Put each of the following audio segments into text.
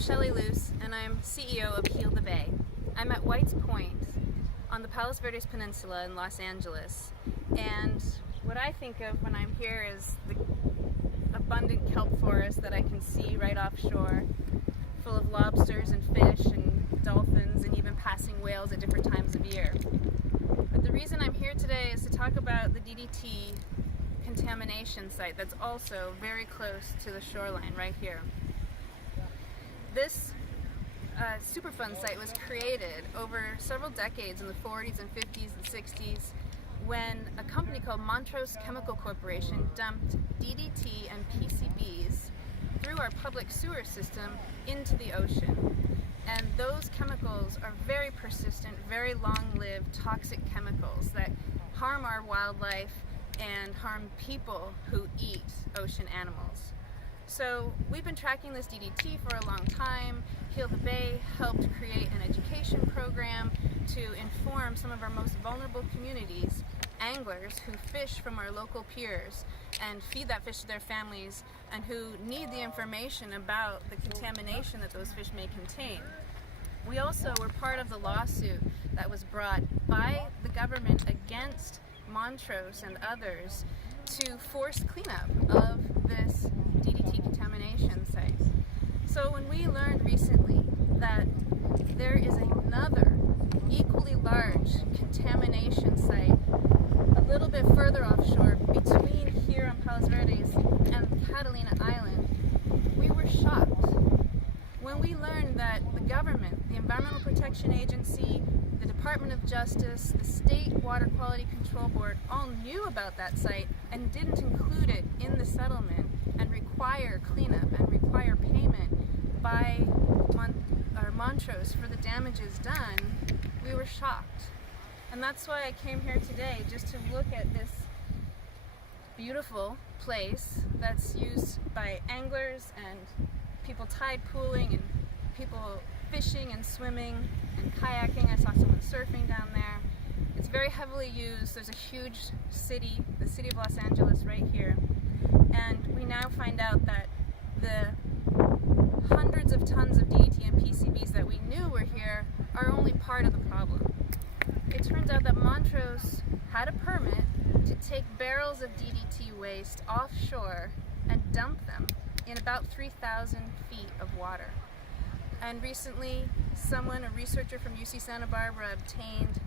Shelley Luce, and I'm CEO of Heal the Bay. I'm at White's Point on the Palos Verdes Peninsula in Los Angeles, and what I think of when I'm here is the abundant kelp forest that I can see right offshore, full of lobsters and fish and dolphins and even passing whales at different times of year. But the reason I'm here today is to talk about the DDT contamination site that's also very close to the shoreline right here. This superfund site was created over several decades in the 40s and 50s and 60s when a company called Montrose Chemical Corporation dumped DDT and PCBs through our public sewer system into the ocean. And those chemicals are very persistent, very long-lived, toxic chemicals that harm our wildlife and harm people who eat ocean animals. So we've been tracking this DDT for a long time. Heal the Bay helped create an education program to inform some of our most vulnerable communities, anglers who fish from our local piers and feed that fish to their families and who need the information about the contamination that those fish may contain. We also were part of the lawsuit that was brought by the government against Montrose and others to force cleanup of this DDT contamination site. So when we learned recently that there is another equally large contamination site a little bit further offshore between here on Palos Verdes and Catalina Island, we were shocked. When we learned that the government, the Environmental Protection Agency, the Department of Justice, the State Water Quality Control Board all knew about that site and didn't include it in the settlement and require cleanup and require payment by Montrose for the damages done, we were shocked. And that's why I came here today, just to look at this beautiful place that's used by anglers and people tide pooling and people fishing and swimming and kayaking. I saw someone surfing down there. It's very heavily used. There's a huge city, the city of Los Angeles right here. And we now find out that the hundreds of tons of DDT and PCBs that we knew were here are only part of the problem. It turns out that Montrose had a permit to take barrels of DDT waste offshore and dump them in about 3,000 feet of water. And recently, a researcher from UC Santa Barbara, obtained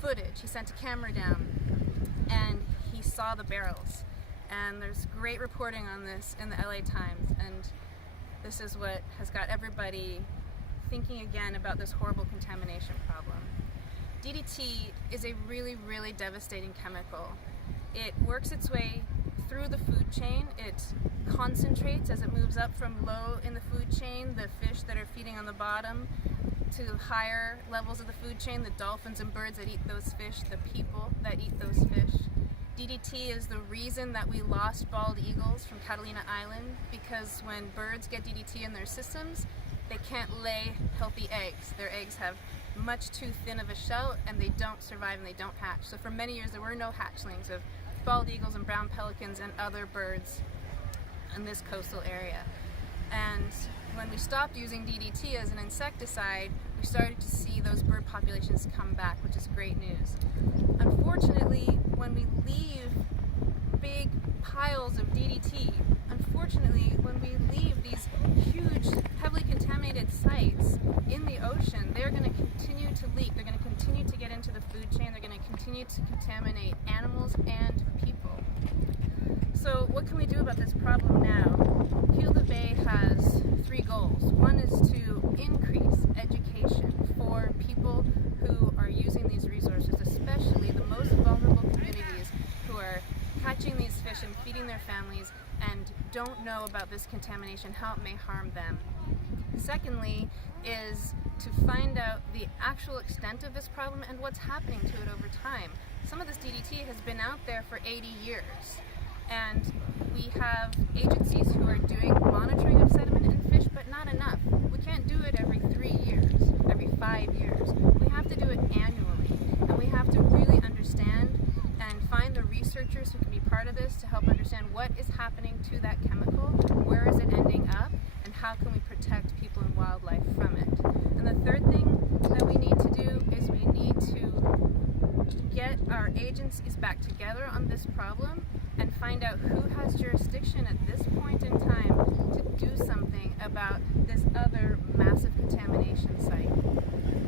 footage. He sent a camera down and he saw the barrels. And there's great reporting on this in the LA Times, and this is what has got everybody thinking again about this horrible contamination problem. DDT is a really, really devastating chemical. It works its way through the food chain. It concentrates as it moves up from low in the food chain, the fish that are feeding on the bottom, to higher levels of the food chain, the dolphins and birds that eat those fish, the people that eat those fish. DDT is the reason that we lost bald eagles from Catalina Island, because when birds get DDT in their systems, they can't lay healthy eggs. Their eggs have much too thin of a shell and they don't survive and they don't hatch. So for many years there were no hatchlings of bald eagles and brown pelicans and other birds in this coastal area. And when we stopped using DDT as an insecticide, we started to see those bird populations come back, which is great news. Unfortunately, when we leave big piles of DDT, when we leave these huge, heavily contaminated sites in the ocean, they're going to continue to leak, they're going to continue to get into the food chain, they're going to continue to contaminate animals and people. So what can we do about this problem now? Heal the Bay has 3 goals. One is to increase education for people who are using these resources, especially the most vulnerable communities who are catching these fish and feeding their families and don't know about this contamination, how it may harm them. Secondly is to find out the actual extent of this problem and what's happening to it over time. Some of this DDT has been out there for 80 years. And we have agencies who are doing monitoring of sediment and fish, but not enough. We can't do it every 3 years, every 5 years. We have to do it annually. And we have to really understand and find the researchers who can be part of this to help understand what is happening to that chemical, where is it ending up, and how can we protect get our agencies back together on this problem and find out who has jurisdiction at this point in time to do something about this other massive contamination site.